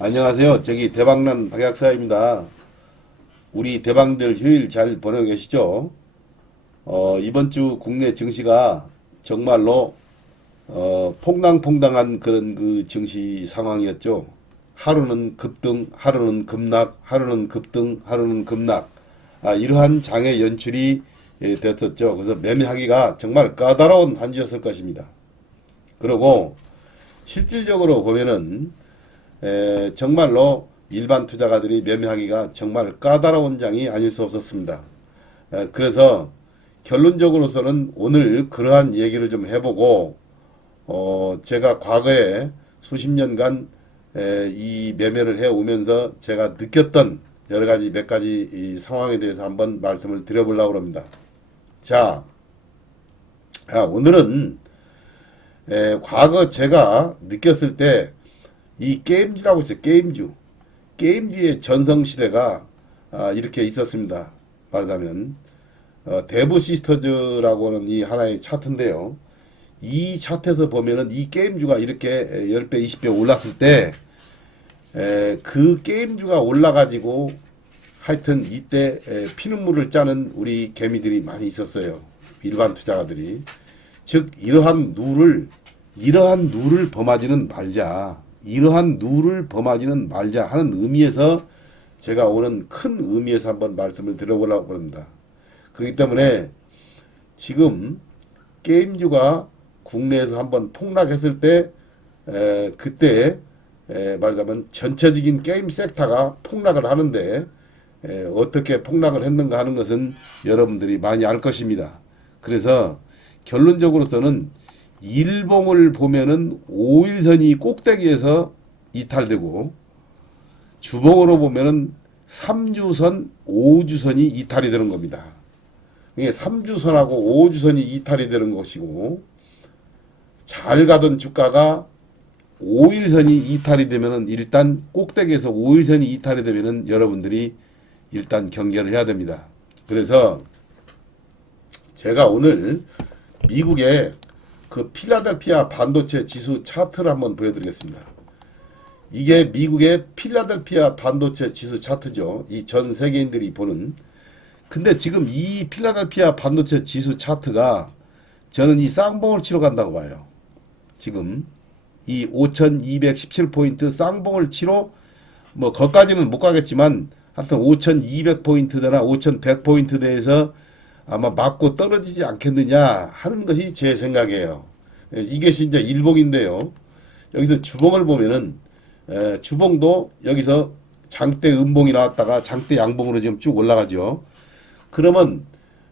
안녕하세요. 저기 대박난 박약사입니다. 우리 대방들 휴일 잘 보내고 계시죠? 이번 주 국내 증시가 정말로 퐁당퐁당한 그런 그 증시 상황이었죠. 하루는 급등, 하루는 급락, 하루는 급등, 하루는 급락. 이러한 장의 연출이 됐었죠. 그래서 매매하기가 정말 까다로운 한 주였을 것입니다. 그리고 실질적으로 보면은 정말로 일반 투자가들이 매매하기가 정말 까다로운 장이 아닐 수 없었습니다. 그래서 결론적으로서는 오늘 그러한 얘기를 좀 해보고 제가 과거에 수십 년간 이 매매를 해오면서 제가 느꼈던 여러가지 몇 가지 이 상황에 대해서 한번 말씀을 드려보려고 합니다. 자, 오늘은 과거 제가 느꼈을 때 이 게임주라고 있어요. 게임주의 전성시대가 이렇게 있었습니다. 말하자면 데브 시스터즈라고 하는 이 하나의 차트인데요. 이 차트에서 보면은 이 게임주가 이렇게 10배 20배 올랐을 때 그 게임주가 올라가지고 하여튼 이때 피눈물을 짜는 우리 개미들이 많이 있었어요. 일반 투자가들이. 즉 이러한 누를 범하지는 말자. 이러한 누를 범하지는 말자 하는 의미에서 제가 오는 큰 의미에서 한번 말씀을 드려보려고 합니다. 그렇기 때문에 지금 게임주가 국내에서 한번 폭락했을 때 그때 말하자면 전체적인 게임 섹터가 폭락을 하는데 어떻게 폭락을 했는가 하는 것은 여러분들이 많이 알 것입니다. 그래서 결론적으로서는 일봉을 보면은 5일선이 꼭대기에서 이탈되고 주봉으로 보면은 3주선, 5주선이 이탈이 되는 겁니다. 이게 3주선하고 5주선이 이탈이 되는 것이고 잘 가던 주가가 5일선이 이탈이 되면은 일단 꼭대기에서 5일선이 이탈이 되면은 여러분들이 일단 경계를 해야 됩니다. 그래서 제가 오늘 미국의 그 필라델피아 반도체 지수 차트를 한번 보여드리겠습니다. 이게 미국의 필라델피아 반도체 지수 차트죠. 이 전 세계인들이 보는. 근데 지금 이 필라델피아 반도체 지수 차트가 저는 이 쌍봉을 치러 간다고 봐요. 지금 이 5217포인트 쌍봉을 치러 뭐 거기까지는 못 가겠지만 하여튼 5200포인트대나 5100포인트대에서 아마 맞고 떨어지지 않겠느냐 하는 것이 제 생각이에요. 이게 진짜 일봉인데요. 여기서 주봉을 보면은 주봉도 여기서 장대 음봉이 나왔다가 장대 양봉으로 지금 쭉 올라가죠. 그러면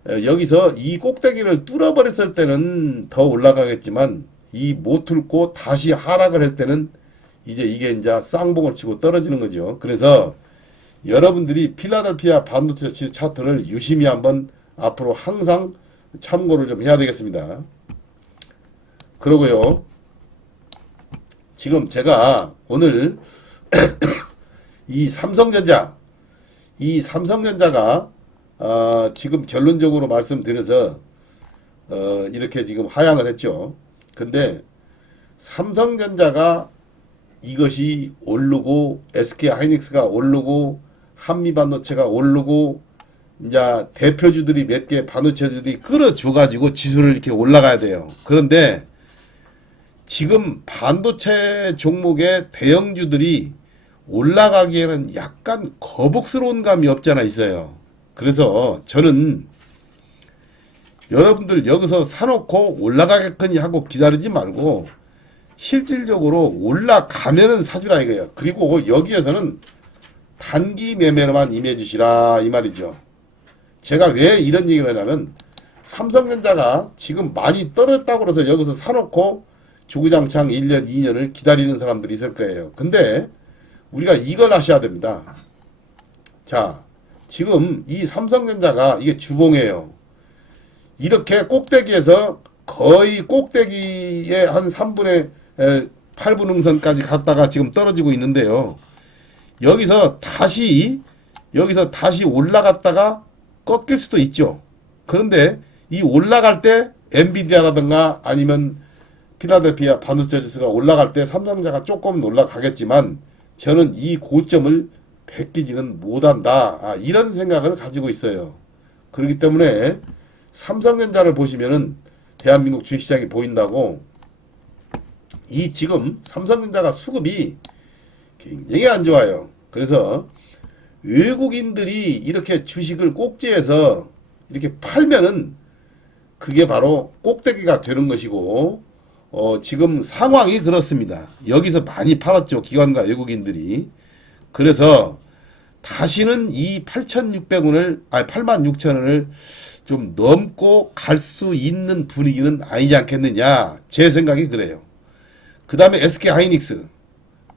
여기서 이 꼭대기를 뚫어버렸을 때는 더 올라가겠지만 이 못 뚫고 다시 하락을 할 때는 이게 쌍봉을 치고 떨어지는 거죠. 그래서 여러분들이 필라델피아 반도체 지수 차트를 유심히 한번 앞으로 항상 참고를 좀 해야 되겠습니다. 그러고요. 지금 제가 오늘 이 삼성전자가 지금 결론적으로 말씀드려서 이렇게 지금 하향을 했죠. 근데 삼성전자가 이것이 오르고 SK하이닉스가 오르고 한미반도체가 오르고 이제 대표주들이 몇 개 반도체들이 끌어줘 가지고 지수를 이렇게 올라가야 돼요. 그런데 지금 반도체 종목의 대형주들이 올라가기에는 약간 거북스러운 감이 없잖아 있어요. 그래서 저는 여러분들 여기서 사놓고 올라가겠거니 하고 기다리지 말고 실질적으로 올라가면은 사주라 이거예요. 그리고 여기에서는 단기 매매로만 임해 주시라 이 말이죠. 제가 왜 이런 얘기를 하냐면 삼성전자가 지금 많이 떨어졌다고 해서 여기서 사놓고 주구장창 1년 2년을 기다리는 사람들이 있을 거예요. 근데 우리가 이걸 아셔야 됩니다. 자, 지금 이 삼성전자가 이게 주봉이에요. 이렇게 꼭대기에서 거의 꼭대기에 한 3분의 8분 응선까지 갔다가 지금 떨어지고 있는데요. 여기서 다시 올라갔다가 꺾일 수도 있죠. 그런데 이 올라갈 때 엔비디아라든가 아니면 필라델피아 반도체 지수가 올라갈 때 삼성전자가 조금 올라가겠지만 저는 이 고점을 베끼지는 못한다. 이런 생각을 가지고 있어요. 그렇기 때문에 삼성전자를 보시면은 대한민국 주식시장이 보인다고, 이 지금 삼성전자가 수급이 굉장히 안 좋아요. 그래서 외국인들이 이렇게 주식을 꼭지에서 이렇게 팔면은 그게 바로 꼭대기가 되는 것이고, 지금 상황이 그렇습니다. 여기서 많이 팔았죠. 기관과 외국인들이. 그래서 다시는 이 8,600원을, 86,000원을 좀 넘고 갈 수 있는 분위기는 아니지 않겠느냐. 제 생각이 그래요. 그 다음에 SK 하이닉스.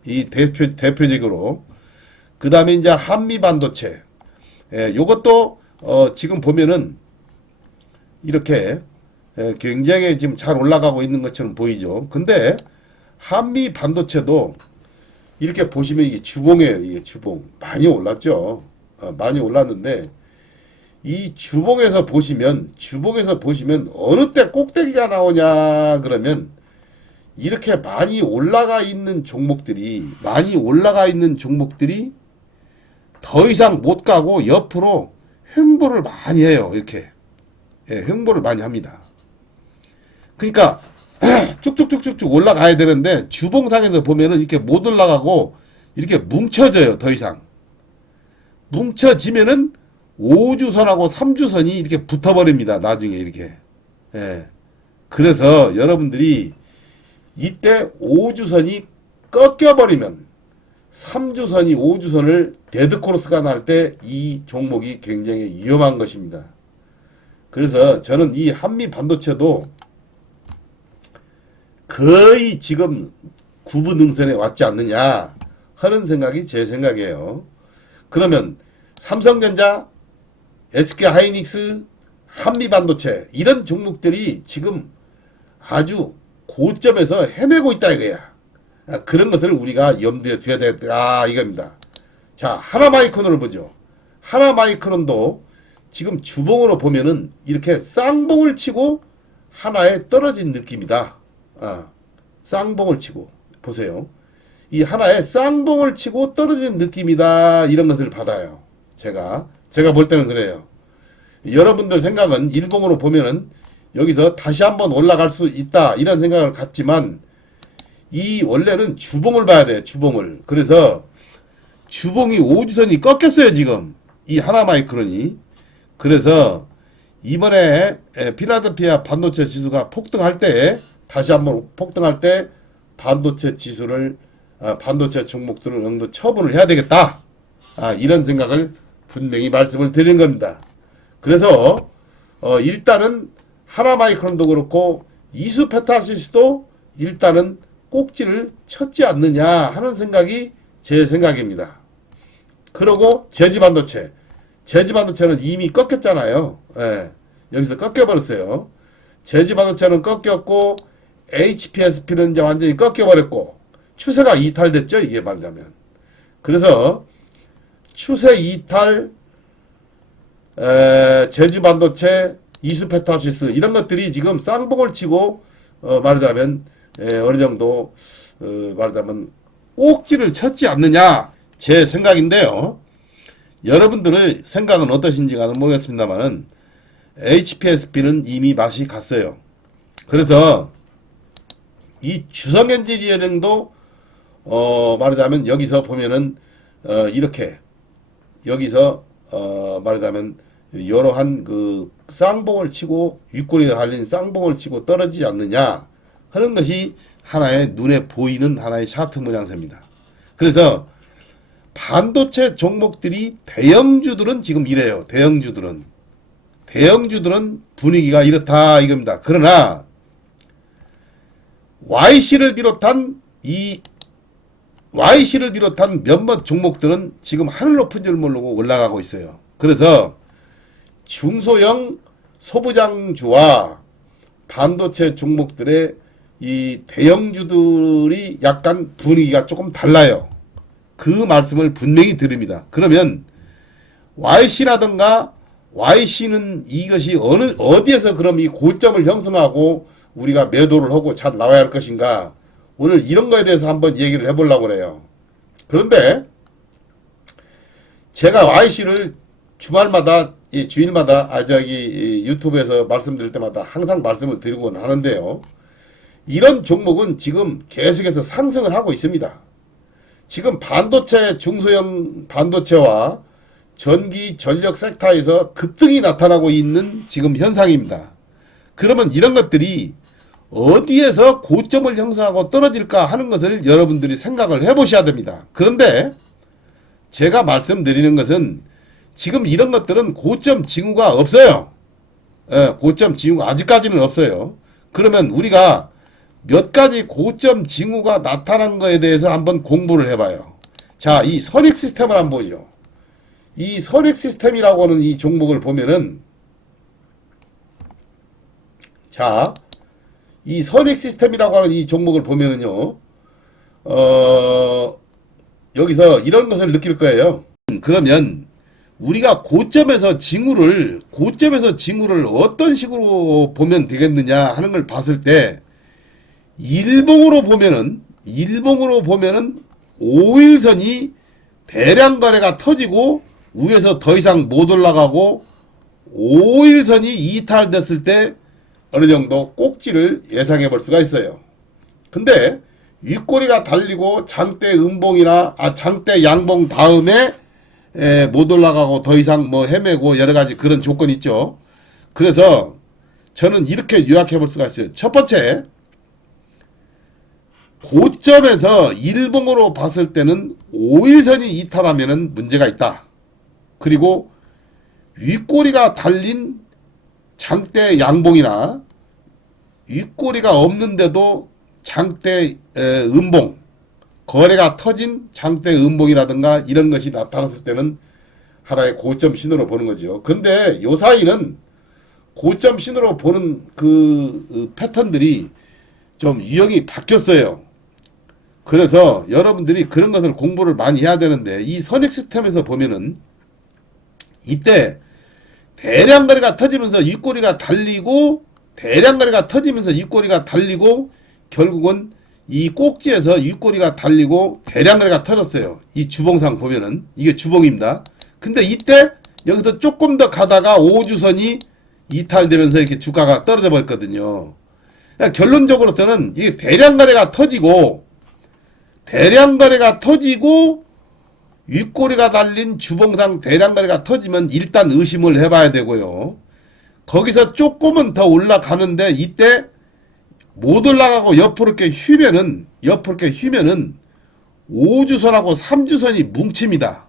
이 대표적으로. 그 다음에 이제 한미 반도체. 요것도, 지금 보면은 이렇게 굉장히 지금 잘 올라가고 있는 것처럼 보이죠. 근데 한미 반도체도 이렇게 보시면 이게 주봉이에요. 이게 주봉. 많이 올랐죠. 많이 올랐는데 이 주봉에서 보시면 어느 때 꼭대기가 나오냐 그러면 이렇게 많이 올라가 있는 종목들이 더 이상 못 가고 옆으로 횡보를 많이 해요. 이렇게. 횡보를 많이 합니다. 그러니까 쭉쭉쭉쭉 올라가야 되는데 주봉상에서 보면은 이렇게 못 올라가고 이렇게 뭉쳐져요. 더 이상 뭉쳐지면은 5주선하고 3주선이 이렇게 붙어버립니다. 나중에 이렇게. 그래서 여러분들이 이때 5주선이 꺾여버리면 3주선이 5주선을 데드크로스가 날 때 이 종목이 굉장히 위험한 것입니다. 그래서 저는 이 한미 반도체도 거의 지금 구분응선에 왔지 않느냐 하는 생각이 제 생각이에요. 그러면 삼성전자, SK 하이닉스, 한미 반도체 이런 종목들이 지금 아주 고점에서 헤매고 있다 이거야. 그런 것을 우리가 염두에 둬야 되겠다 이겁니다. 자, 하나마이크론을 보죠. 하나마이크론도 지금 주봉으로 보면은 이렇게 쌍봉을 치고 하나에 떨어진 느낌이다. 쌍봉을 치고 보세요. 이 하나에 쌍봉을 치고 떨어진 느낌이다. 이런 것을 받아요. 제가 볼 때는 그래요. 여러분들 생각은 일봉으로 보면은 여기서 다시 한번 올라갈 수 있다 이런 생각을 갖지만 이 원래는 주봉을 봐야 돼요. 주봉을. 그래서 주봉이 5주선이 꺾였어요. 지금 이 하나마이크론이. 그래서 이번에 필라델피아 반도체 지수가 폭등할 때 다시 한번 폭등할 때 반도체 지수를 반도체 종목들을 어느 정도 처분을 해야 되겠다. 이런 생각을 분명히 말씀을 드리는 겁니다. 그래서 일단은 하나마이크론도 그렇고 이수페타시스도 일단은 꼭지를 쳤지 않느냐 하는 생각이 제 생각입니다. 그리고 제지반도체는 이미 꺾였잖아요. 여기서 꺾여버렸어요. 제지반도체는 꺾였고 HPSP는 이제 완전히 꺾여버렸고 추세가 이탈됐죠. 이게 말하자면. 그래서 추세 이탈, 제지반도체, 이수페타시스 이런 것들이 지금 쌍봉을 치고 말하자면 어느 정도 말하자면 꼭지를 쳤지 않느냐 제 생각인데요. 여러분들의 생각은 어떠신지가 모르겠습니다만은 HPSP는 이미 맛이 갔어요. 그래서 이 주성엔지니어링도 말하자면 여기서 보면은 이렇게 여기서 말하자면 여러한 그 쌍봉을 치고 윗꼬리에 달린 쌍봉을 치고 떨어지지 않느냐 하는 것이 하나의 눈에 보이는 하나의 차트 모양새입니다. 그래서 반도체 종목들이 대형주들은 지금 이래요. 대형주들은 분위기가 이렇다 이겁니다. 그러나 YC를 비롯한 이 YC를 비롯한 몇몇 종목들은 지금 하늘 높은 줄 모르고 올라가고 있어요. 그래서 중소형 소부장주와 반도체 종목들의 이 대형주들이 약간 분위기가 조금 달라요. 그 말씀을 분명히 드립니다. 그러면 YC라든가 YC는 이것이 어디에서 그럼 이 고점을 형성하고 우리가 매도를 하고 잘 나와야 할 것인가? 오늘 이런 거에 대해서 한번 얘기를 해보려고 그래요. 그런데 제가 YC를 주말마다 주일마다 유튜브에서 말씀드릴 때마다 항상 말씀을 드리곤 하는데요. 이런 종목은 지금 계속해서 상승을 하고 있습니다. 지금 반도체, 중소형 반도체와 전기, 전력 섹터에서 급등이 나타나고 있는 지금 현상입니다. 그러면 이런 것들이 어디에서 고점을 형성하고 떨어질까 하는 것을 여러분들이 생각을 해보셔야 됩니다. 그런데 제가 말씀드리는 것은 지금 이런 것들은 고점 징후가 없어요. 고점 징후가 아직까지는 없어요. 그러면 우리가 몇 가지 고점 징후가 나타난 거에 대해서 한번 공부를 해봐요. 자, 이 선익 시스템을 한번 보죠. 이 선익 시스템이라고 하는 이 종목을 보면은, 자, 이 선익 시스템이라고 하는 이 종목을 보면은요, 여기서 이런 것을 느낄 거예요. 그러면 우리가 고점에서 징후를 어떤 식으로 보면 되겠느냐 하는 걸 봤을 때, 일봉으로 보면은 5일선이 대량 거래가 터지고 위에서 더 이상 못 올라가고 5일선이 이탈됐을 때 어느 정도 꼭지를 예상해 볼 수가 있어요. 근데 윗꼬리가 달리고 장대 양봉 다음에 못 올라가고 더 이상 뭐 헤매고 여러 가지 그런 조건이 있죠. 그래서 저는 이렇게 요약해 볼 수가 있어요. 첫 번째, 고점에서 일봉으로 봤을 때는 5일선이 이탈하면은 문제가 있다. 그리고 윗꼬리가 달린 장대 양봉이나 윗꼬리가 없는데도 장대 음봉, 거래가 터진 장대 음봉이라든가 이런 것이 나타났을 때는 하나의 고점 신호로 보는 거죠. 근데 요 사이는 고점 신호로 보는 그 패턴들이 좀 유형이 바뀌었어요. 그래서 여러분들이 그런 것을 공부를 많이 해야 되는데, 이 선익 시스템에서 보면은 이때 대량 거래가 터지면서 윗꼬리가 달리고 결국은 이 꼭지에서 윗꼬리가 달리고 대량 거래가 터졌어요. 이 주봉상 보면은 이게 주봉입니다. 근데 이때 여기서 조금 더 가다가 5주선이 이탈되면서 이렇게 주가가 떨어져 버렸거든요. 그러니까 결론적으로서는 이게 대량 거래가 터지고 윗꼬리가 달린 주봉상 대량 거래가 터지면 일단 의심을 해봐야 되고요. 거기서 조금은 더 올라가는데 이때 못 올라가고 옆으로 이렇게 휘면은 5주선하고 3주선이 뭉칩니다.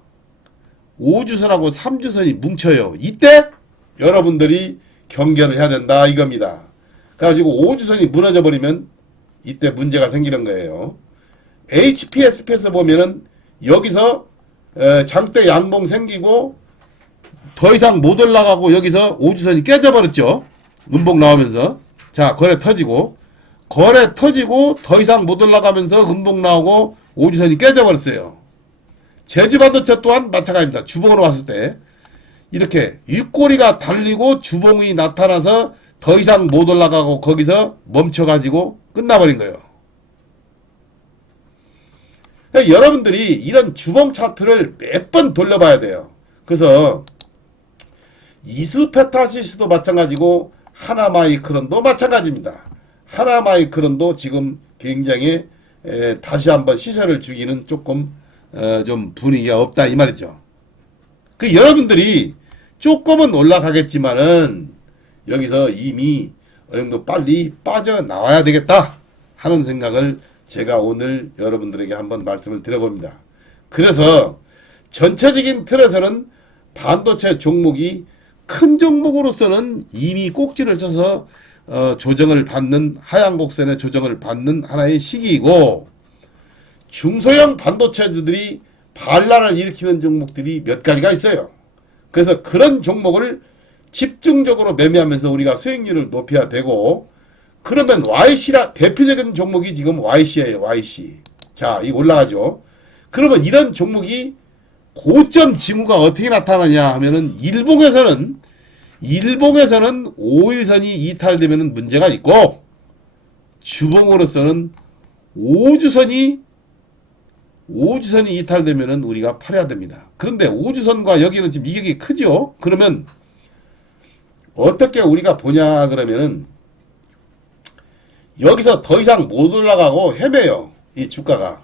5주선하고 3주선이 뭉쳐요. 이때 여러분들이 경계를 해야 된다 이겁니다. 그래가지고 5주선이 무너져 버리면 이때 문제가 생기는 거예요. HPSP에서 보면은 여기서 장대 양봉 생기고 더 이상 못 올라가고 여기서 5주선이 깨져버렸죠. 음봉 나오면서. 자, 거래 터지고 더 이상 못 올라가면서 음봉 나오고 5주선이 깨져버렸어요. 제주반도체 또한 마찬가지입니다. 주봉으로 봤을 때 이렇게 윗꼬리가 달리고 주봉이 나타나서 더 이상 못 올라가고 거기서 멈춰가지고 끝나버린 거예요. 그러니까 여러분들이 이런 주봉 차트를 몇 번 돌려봐야 돼요. 그래서 이스페타시스도 마찬가지고 하나마이크론도 마찬가지입니다. 하나마이크론도 지금 굉장히 다시 한번 시세를 주기는 조금 좀 분위기가 없다 이 말이죠. 그 여러분들이 조금은 올라가겠지만은 여기서 이미 어느 정도 빨리 빠져나와야 되겠다 하는 생각을 제가 오늘 여러분들에게 한번 말씀을 드려봅니다. 그래서 전체적인 틀에서는 반도체 종목이 큰 종목으로서는 이미 꼭지를 쳐서 조정을 받는 하향 곡선의 조정을 받는 하나의 시기이고, 중소형 반도체주들이 반란을 일으키는 종목들이 몇 가지가 있어요. 그래서 그런 종목을 집중적으로 매매하면서 우리가 수익률을 높여야 되고, 그러면 YC라 대표적인 종목이 지금 YC예요. YC. 자, 이 올라가죠. 그러면 이런 종목이 고점 징후가 어떻게 나타나냐 하면은 일봉에서는 5일선이 이탈되면은 문제가 있고, 주봉으로서는 5주선이 이탈되면은 우리가 팔아야 됩니다. 그런데 5주선과 여기는 지금 이격이 크죠? 그러면 어떻게 우리가 보냐 그러면은 여기서 더 이상 못 올라가고 헤매요. 이 주가가.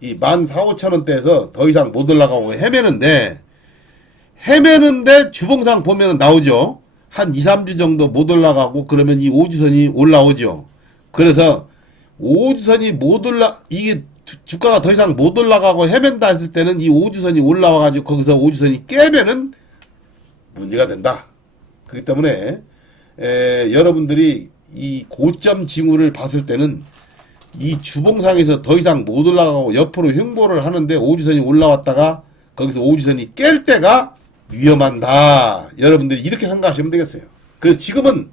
이 14,000~15,000원대에서 더 이상 못 올라가고 헤매는데 주봉상 보면은 나오죠. 한 2~3주 정도 못 올라가고 그러면 이 5주선이 올라오죠. 그래서 5주선이 이게 주가가 더 이상 못 올라가고 헤맨다 했을 때는 이 5주선이 올라와가지고 거기서 5주선이 깨면은 문제가 된다. 그렇기 때문에 여러분들이 이 고점 징후를 봤을 때는 이 주봉상에서 더 이상 못 올라가고 옆으로 횡보를 하는데 5주선이 올라왔다가 거기서 5주선이 깰 때가 위험하다. 여러분들이 이렇게 생각하시면 되겠어요. 그래서 지금은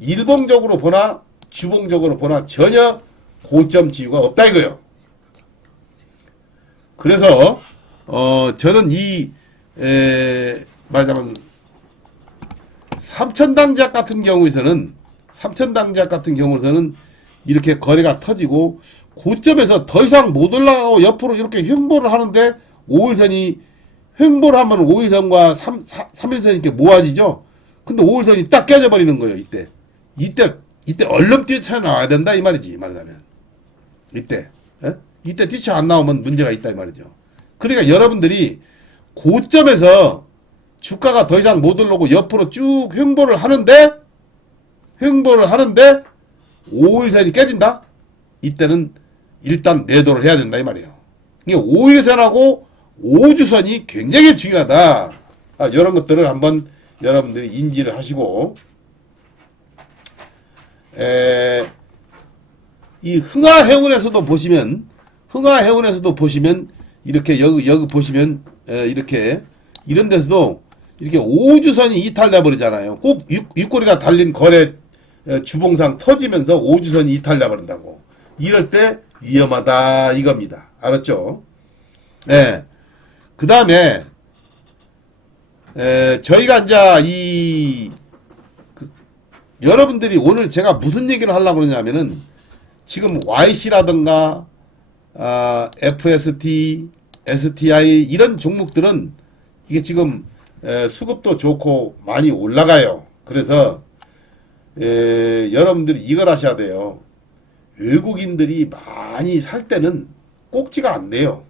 일봉적으로 보나 주봉적으로 보나 전혀 고점 징후가 없다 이거예요. 그래서 저는 말하자면 삼천당제약 같은 경우에서는 이렇게 거래가 터지고 고점에서 더 이상 못 올라가고 옆으로 이렇게 횡보를 하는데 5일선이 횡보를 하면 5일선과 3일선이 이렇게 모아지죠. 근데 5일선이 딱 깨져버리는 거예요. 이때 얼른 뛰쳐나와야 된다 이 말이지. 말하자면 이때 뛰쳐 안 나오면 문제가 있다 이 말이죠. 그러니까 여러분들이 고점에서 주가가 더 이상 못 올라오고 옆으로 쭉 횡보를 하는데 5일선이 깨진다? 이때는 일단 매도를 해야 된다 이 말이에요. 그러니까 5일선하고 5주선이 굉장히 중요하다. 이런 것들을 한번 여러분들이 인지를 하시고, 이 흥하해운에서도 보시면 이렇게 여기 보시면 이렇게 이런 데서도 이렇게 5주선이 이탈돼 버리잖아요. 꼭 윗꼬리가 달린 거래 주봉상 터지면서 5주선이 이탈돼 버린다고. 이럴 때 위험하다 이겁니다. 알았죠? 네. 그 다음에 저희가 이제 여러분들이 오늘 제가 무슨 얘기를 하려고 그러냐면은 지금 YC라든가 FST, STI 이런 종목들은 이게 지금 수급도 좋고 많이 올라가요. 그래서 여러분들이 이걸 하셔야 돼요. 외국인들이 많이 살 때는 꼭지가 안 돼요.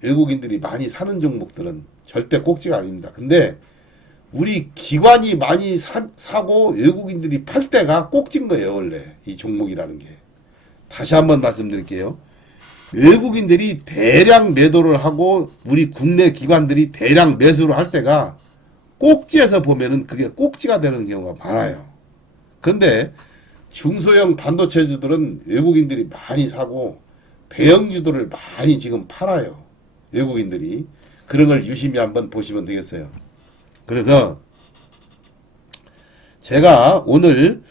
외국인들이 많이 사는 종목들은 절대 꼭지가 아닙니다. 근데 우리 기관이 많이 사고 외국인들이 팔 때가 꼭지인 거예요. 원래 이 종목이라는 게. 다시 한번 말씀드릴게요. 외국인들이 대량 매도를 하고 우리 국내 기관들이 대량 매수를 할 때가 꼭지에서 보면은 그게 꼭지가 되는 경우가 많아요. 그런데 중소형 반도체주들은 외국인들이 많이 사고 대형주들을 많이 지금 팔아요. 외국인들이. 그런 걸 유심히 한번 보시면 되겠어요. 그래서 제가 오늘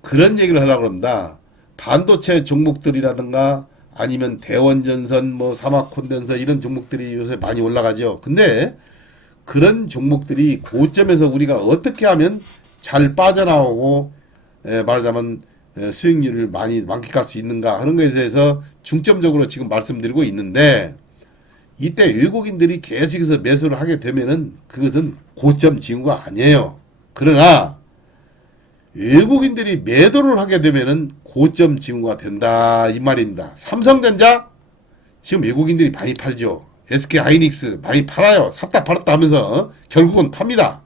그런 얘기를 하려고 합니다. 반도체 종목들이라든가 아니면 대원전선, 사막콘덴서 이런 종목들이 요새 많이 올라가죠. 근데 그런 종목들이 고점에서 우리가 어떻게 하면 잘 빠져나오고 말하자면 수익률을 많이 만끽할 수 있는가 하는 것에 대해서 중점적으로 지금 말씀드리고 있는데, 이때 외국인들이 계속해서 매수를 하게 되면은 그것은 고점 징후가 아니에요. 그러나 외국인들이 매도를 하게 되면은 고점 징후가 된다 이 말입니다. 삼성전자 지금 외국인들이 많이 팔죠. SK하이닉스 많이 팔아요. 샀다 팔았다 하면서 결국은 팝니다.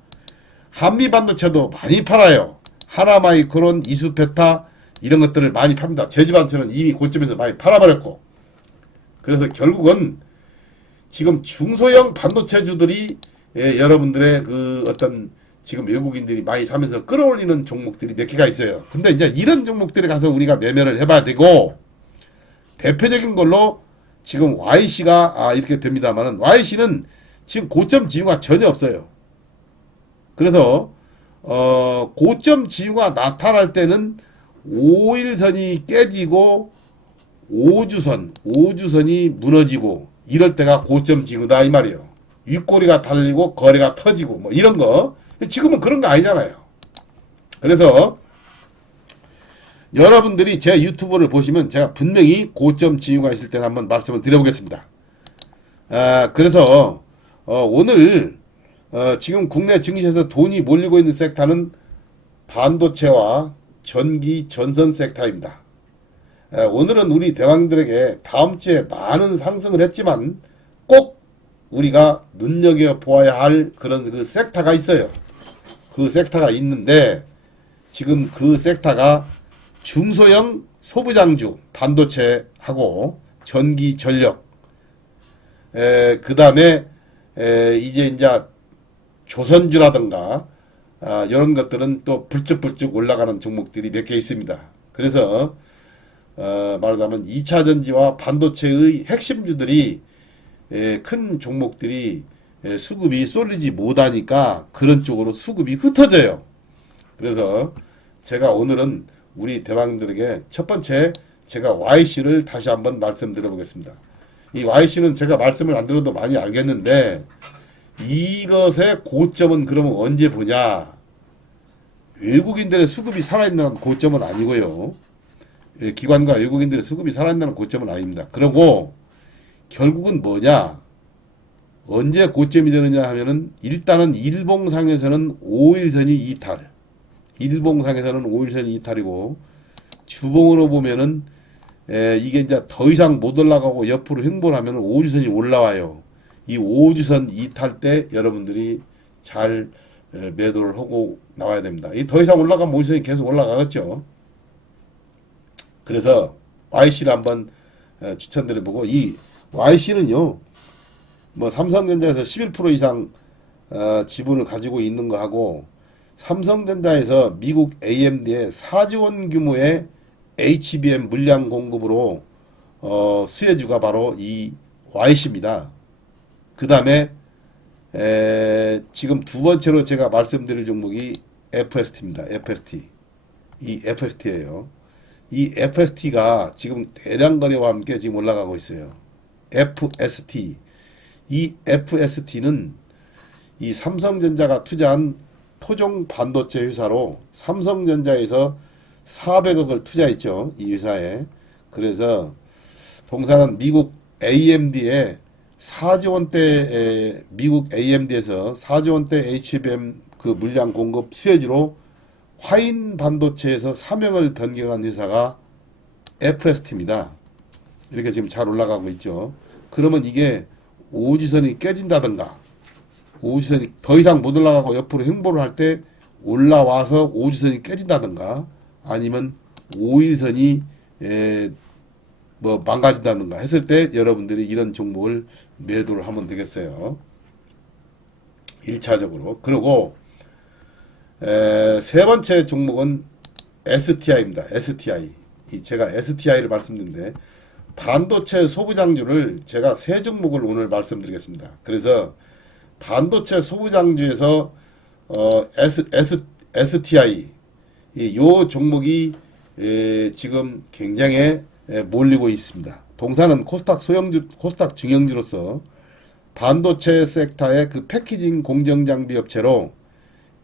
한미반도체도 많이 팔아요. 하나마이크론, 이수페타 이런 것들을 많이 팝니다. 제주반도체는 이미 고점에서 많이 팔아버렸고, 그래서 결국은 지금 중소형 반도체주들이 여러분들의 그 어떤 지금 외국인들이 많이 사면서 끌어올리는 종목들이 몇 개가 있어요. 근데 이제 이런 종목들에 가서 우리가 매매를 해봐야 되고, 대표적인 걸로 지금 YC가 이렇게 됩니다만은 YC는 지금 고점 징후가 전혀 없어요. 그래서 고점 징후가 나타날 때는 5일선이 깨지고 5주선이 무너지고 이럴 때가 고점 징후다 이 말이에요. 윗꼬리가 달리고 거래가 터지고 뭐 이런 거. 지금은 그런 거 아니잖아요. 그래서 여러분들이 제 유튜브를 보시면 제가 분명히 고점 징후가 있을 때는 한번 말씀을 드려보겠습니다. 그래서 오늘 지금 국내 증시에서 돈이 몰리고 있는 섹터는 반도체와 전기 전선 섹터입니다. 오늘은 우리 대왕들에게 다음 주에 많은 상승을 했지만 꼭 우리가 눈여겨보아야 할 그런 그 섹터가 있어요. 그 섹터가 있는데 지금 그 섹터가 중소형 소부장주 반도체하고 전기 전력 그 다음에 이제 조선주라든가 이런 것들은 또 불쩍불쩍 올라가는 종목들이 몇 개 있습니다. 그래서 말하자면 2차전지와 반도체의 핵심주들이 큰 종목들이 수급이 쏠리지 못하니까 그런 쪽으로 수급이 흩어져요. 그래서 제가 오늘은 우리 대왕들에게 첫 번째 제가 YC를 다시 한번 말씀드려 보겠습니다. 이 YC는 제가 말씀을 안 들어도 많이 알겠는데 이것의 고점은 그러면 언제 보냐? 외국인들의 수급이 살아있는 고점은 아니고요. 기관과 외국인들의 수급이 살아있는 고점은 아닙니다. 그리고 결국은 뭐냐? 언제 고점이 되느냐 하면은 일단은 일봉상에서는 5일선이 이탈. 일봉상에서는 5일선이 이탈이고 주봉으로 보면은 이게 이제 더 이상 못 올라가고 옆으로 횡보하면 5주선이 올라와요. 이 5주선 이탈 때 여러분들이 잘 매도를 하고 나와야 됩니다. 이 더 이상 올라가면 5주선이 계속 올라가겠죠. 그래서 YC를 한번 추천드려보고 이 YC는요 뭐 삼성전자에서 11% 이상 지분을 가지고 있는 거 하고 삼성전자에서 미국 AMD에 4조 원 규모의 HBM 물량 공급으로 수혜주가 바로 이 YC입니다. 그 다음에 지금 두 번째로 제가 말씀드릴 종목이 FST입니다. FST. 이 FST예요. 이 FST가 지금 대량 거래와 함께 지금 올라가고 있어요. FST. 이 FST는 이 삼성전자가 투자한 토종 반도체 회사로 삼성전자에서 400억을 투자했죠. 이 회사에. 그래서 동사는 미국 AMD에 4조 원대 미국 AMD에서 4조 원대 HBM 그 물량 공급 수혜지로 화인 반도체에서 사명을 변경한 회사가 FST입니다. 이렇게 지금 잘 올라가고 있죠. 그러면 이게 5지선이 깨진다든가 5지선이 더 이상 못 올라가고 옆으로 횡보를 할 때 올라와서 5지선이 깨진다든가 아니면 5일선이 뭐 망가진다든가 했을 때 여러분들이 이런 종목을 매도를 하면 되겠어요. 1차적으로. 그리고 세 번째 종목은 STI입니다. STI. 제가 STI를 말씀드렸는데 반도체 소부장주를 제가 세 종목을 오늘 말씀드리겠습니다. 그래서 반도체 소부장주에서 STI 요 종목이 지금 굉장히 몰리고 있습니다. 동사는 코스닥 소형주, 코스닥 중형주로서 반도체 섹터의 그 패키징 공정 장비 업체로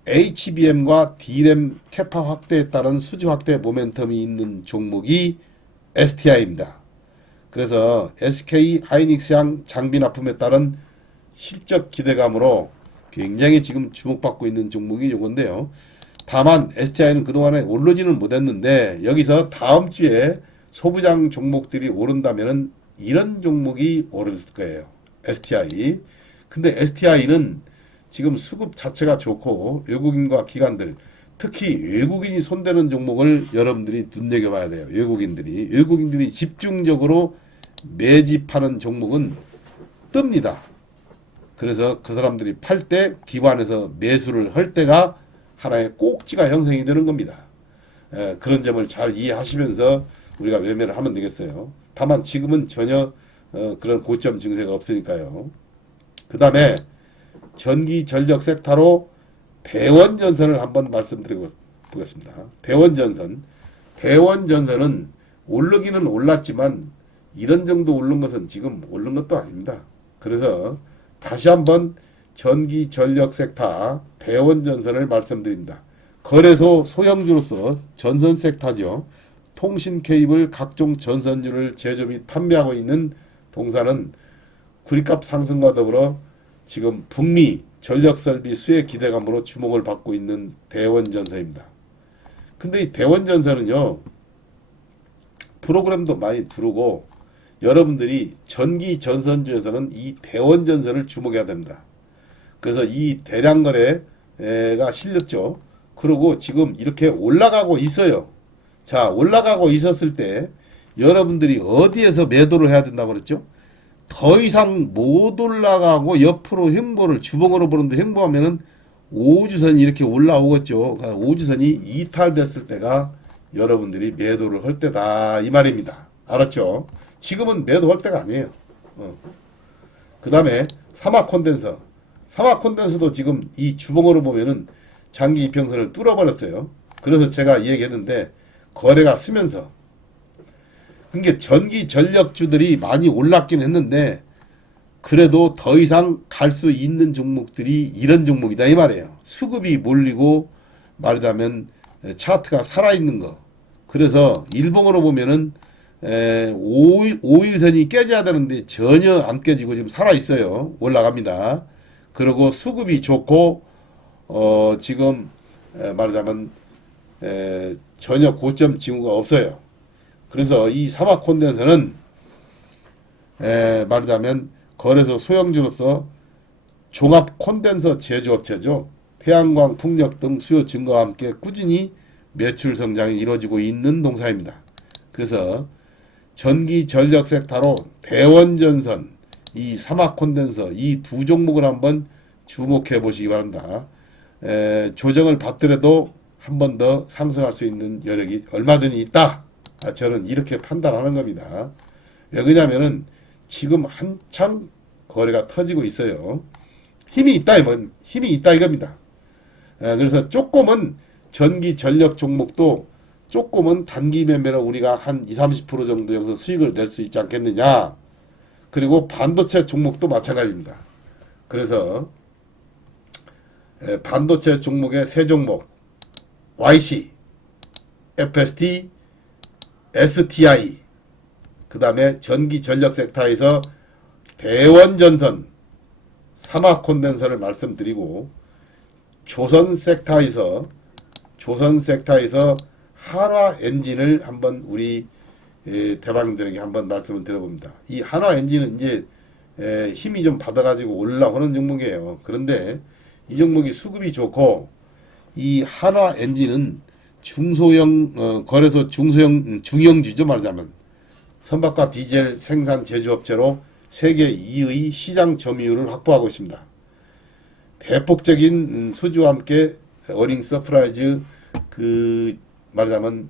HBM과 D램 캐파 확대에 따른 수주 확대 모멘텀이 있는 종목이 STI입니다. 그래서 SK 하이닉스양 장비 납품에 따른 실적 기대감으로 굉장히 지금 주목받고 있는 종목이 요건데요. 다만 STI는 그동안에 오르지는 못했는데 여기서 다음 주에 소부장 종목들이 오른다면은 이런 종목이 오를 거예요. STI. 근데 STI는 지금 수급 자체가 좋고 외국인과 기관들 특히 외국인이 손대는 종목을 여러분들이 눈여겨봐야 돼요. 외국인들이 집중적으로 매집하는 종목은 뜹니다. 그래서 그 사람들이 팔 때 기관에서 매수를 할 때가 하나의 꼭지가 형성이 되는 겁니다. 그런 점을 잘 이해하시면서 우리가 매매를 하면 되겠어요. 다만 지금은 전혀 그런 고점 증세가 없으니까요. 그 다음에 전기 전력 섹터로 대원전선을 한번 말씀드려 보겠습니다. 대원전선. 대원전선은 오르기는 올랐지만 이런 정도 오른 것은 지금 오른 것도 아닙니다. 그래서 다시 한번 전기 전력 섹터 대원전선을 말씀드립니다. 거래소 소형주로서 전선 섹터죠. 통신 케이블 각종 전선주를 제조 및 판매하고 있는 동사는 구리값 상승과 더불어 지금 북미 전력설비 수혜 기대감으로 주목을 받고 있는 대원전선입니다. 근데 이 대원전선은요, 프로그램도 많이 두르고 여러분들이 전기 전선주에서는 이 대원전선을 주목해야 됩니다. 그래서 이 대량 거래가 실렸죠. 그리고 지금 이렇게 올라가고 있어요. 자, 올라가고 있었을 때 여러분들이 어디에서 매도를 해야 된다고 그랬죠? 더 이상 못 올라가고 옆으로 횡보를 주봉으로 보는데 횡보하면은 5주선이 이렇게 올라오겠죠. 5주선이 이탈됐을 때가 여러분들이 매도를 할 때다 이 말입니다. 알았죠? 지금은 매도할 때가 아니에요. 그 다음에 사막 콘덴서. 사막 콘덴서도 지금 이 주봉으로 보면은 장기 이평선을 뚫어버렸어요. 그래서 제가 얘기했는데 거래가 쓰면서 그러니까 전기 전력주들이 많이 올랐긴 했는데 그래도 더 이상 갈 수 있는 종목들이 이런 종목이다 이 말이에요. 수급이 몰리고 말하자면 차트가 살아있는 거. 그래서 일봉으로 보면은 5일선이 깨져야 되는데 전혀 안 깨지고 지금 살아있어요. 올라갑니다. 그리고 수급이 좋고 지금 말하자면 전혀 고점 징후가 없어요. 그래서 이 사막 콘덴서는 말하자면 거래소 소형주로서 종합 콘덴서 제조업체죠. 태양광, 풍력 등 수요 증가와 함께 꾸준히 매출 성장이 이루어지고 있는 동사입니다. 그래서 전기 전력 섹터로 대원전선, 이 사막 콘덴서 이 두 종목을 한번 주목해 보시기 바랍니다. 조정을 받더라도 한 번 더 상승할 수 있는 여력이 얼마든지 있다. 저는 이렇게 판단하는 겁니다. 왜 그러냐면은 지금 한참 거래가 터지고 있어요. 힘이 있다 힘이 있다 이겁니다. 그래서 조금은 전기 전력 종목도 조금은 단기 매매로 우리가 한 20, 30% 정도 여기서 수익을 낼 수 있지 않겠느냐. 그리고 반도체 종목도 마찬가지입니다. 그래서 반도체 종목의 세 종목 YC, FST, STI 그 다음에 전기 전력 섹터에서 대원전선, 사막 콘덴서를 말씀드리고 조선 섹터에서 한화 엔진을 한번 우리 대방들에게 한번 말씀을 드려봅니다. 이 한화 엔진은 이제 힘이 좀 받아가지고 올라오는 종목이에요. 그런데 이 종목이 수급이 좋고 이 한화 엔진은 중소형 거래소 중형주죠 말하자면 선박과 디젤 생산 제조업체로 세계 2의 시장 점유율을 확보하고 있습니다. 대폭적인 수주와 함께 어닝 서프라이즈 말하자면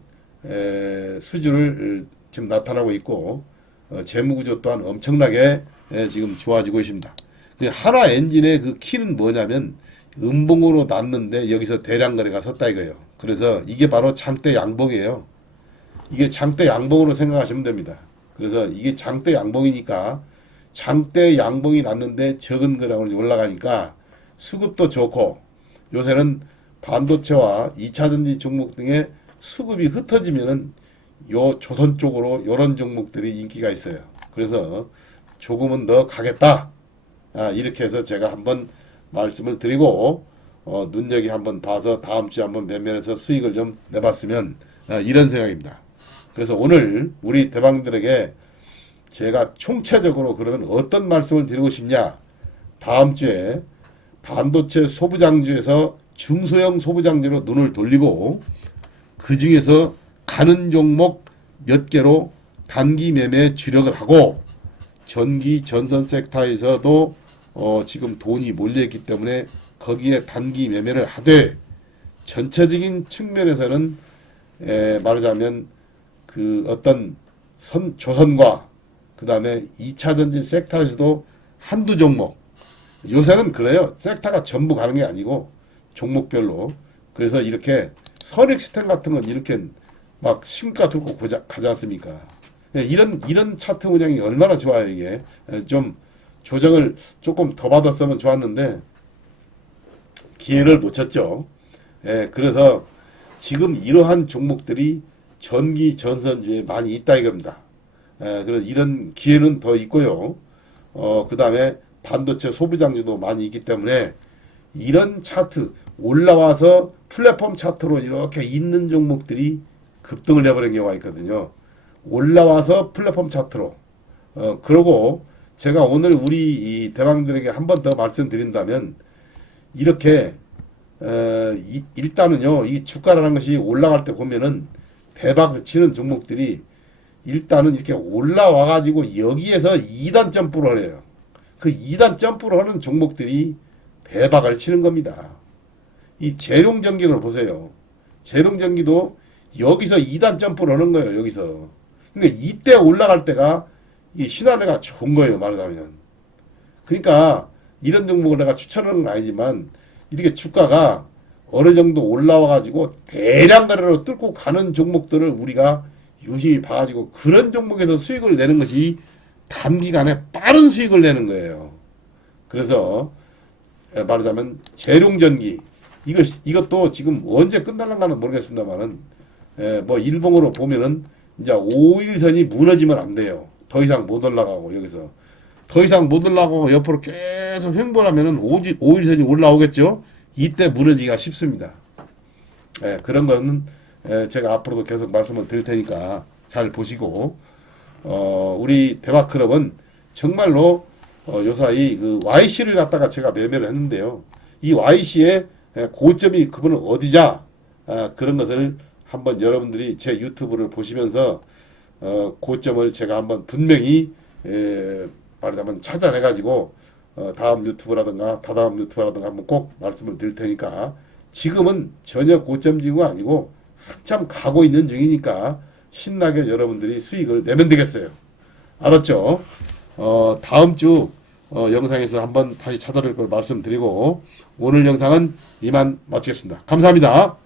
수주를 지금 나타나고 있고 재무구조 또한 엄청나게 지금 좋아지고 있습니다. 한화 엔진의 그 키는 뭐냐면 음봉으로 났는데 여기서 대량 거래가 섰다 이거예요. 그래서 이게 바로 장대 양봉이에요. 이게 장대 양봉으로 생각하시면 됩니다. 그래서 이게 장대 양봉이니까 장대 양봉이 났는데 적은 거래량이 올라가니까 수급도 좋고 요새는 반도체와 2차전지 종목 등의 수급이 흩어지면은 요 조선 쪽으로 요런 종목들이 인기가 있어요. 그래서 조금은 더 가겠다. 이렇게 해서 제가 한번 말씀을 드리고 눈여기 한번 봐서 다음 주에 한번 매매해서 수익을 좀 내봤으면 이런 생각입니다. 그래서 오늘 우리 대방들에게 제가 총체적으로 그러면 어떤 말씀을 드리고 싶냐. 다음 주에 반도체 소부장주에서 중소형 소부장주로 눈을 돌리고 그 중에서 가는 종목 몇 개로 단기 매매에 주력을 하고 전기 전선 섹터에서도 지금 돈이 몰려있기 때문에 거기에 단기 매매를 하되 전체적인 측면에서는 말하자면 그 어떤 조선과 그 다음에 2차전지 섹터에서도 한두 종목. 요새는 그래요. 섹터가 전부 가는 게 아니고 종목별로. 그래서 이렇게 선익스템 같은 건 이렇게 막 심가 들고 가지 않습니까? 이런 차트 모양이 얼마나 좋아요, 이게. 좀 조정을 조금 더 받았으면 좋았는데 기회를 놓쳤죠. 그래서 지금 이러한 종목들이 전기 전선주에 많이 있다 이겁니다. 그래서 이런 기회는 더 있고요. 그 다음에 반도체 소비장주도 많이 있기 때문에 이런 차트 올라와서 플랫폼 차트로 이렇게 있는 종목들이 급등을 해버린 경우가 있거든요. 올라와서 플랫폼 차트로. 그러고 제가 오늘 우리 이 대방들에게 한 번 더 말씀드린다면 이렇게 일단은요, 이 주가라는 것이 올라갈 때 보면은 대박을 치는 종목들이 일단은 이렇게 올라와 가지고 여기에서 2단 점프를 해요. 그 2단 점프를 하는 종목들이 대박을 치는 겁니다. 이 재룡전기를 보세요. 재룡전기도 여기서 2단 점프를 하는 거예요. 여기서. 그러니까 이때 올라갈 때가 이 신한해가 좋은 거예요. 말하자면. 그러니까 이런 종목을 내가 추천하는 건 아니지만 이렇게 주가가 어느 정도 올라와 가지고 대량 거래로 뚫고 가는 종목들을 우리가 유심히 봐가지고 그런 종목에서 수익을 내는 것이 단기간에 빠른 수익을 내는 거예요. 그래서 말하자면 재룡전기 이것도 지금 언제 끝날란가는 모르겠습니다만은 뭐 일봉으로 보면은 이제 5일선이 무너지면 안 돼요. 더 이상 못 올라가고 여기서 더 이상 못 올라가고 옆으로 계속 횡보하면은 5일선이 올라오겠죠. 이때 무너지기가 쉽습니다. 그런 거는 제가 앞으로도 계속 말씀을 드릴 테니까 잘 보시고 우리 대박클럽은 정말로 요사이 그 YC를 갖다가 제가 매매를 했는데요. 이 YC의 고점이 그분은 어디자 그런 것을 한번 여러분들이 제 유튜브를 보시면서 고점을 제가 한번 분명히 말하자면 찾아내 가지고 다음 유튜브라든가 다다음 유튜브라든가 한번 꼭 말씀을 드릴 테니까 지금은 전혀 고점 지구가 아니고 한참 가고 있는 중이니까 신나게 여러분들이 수익을 내면 되겠어요. 알았죠? 다음 주 영상에서 한번 다시 찾아뵐 걸 말씀드리고 오늘 영상은 이만 마치겠습니다. 감사합니다.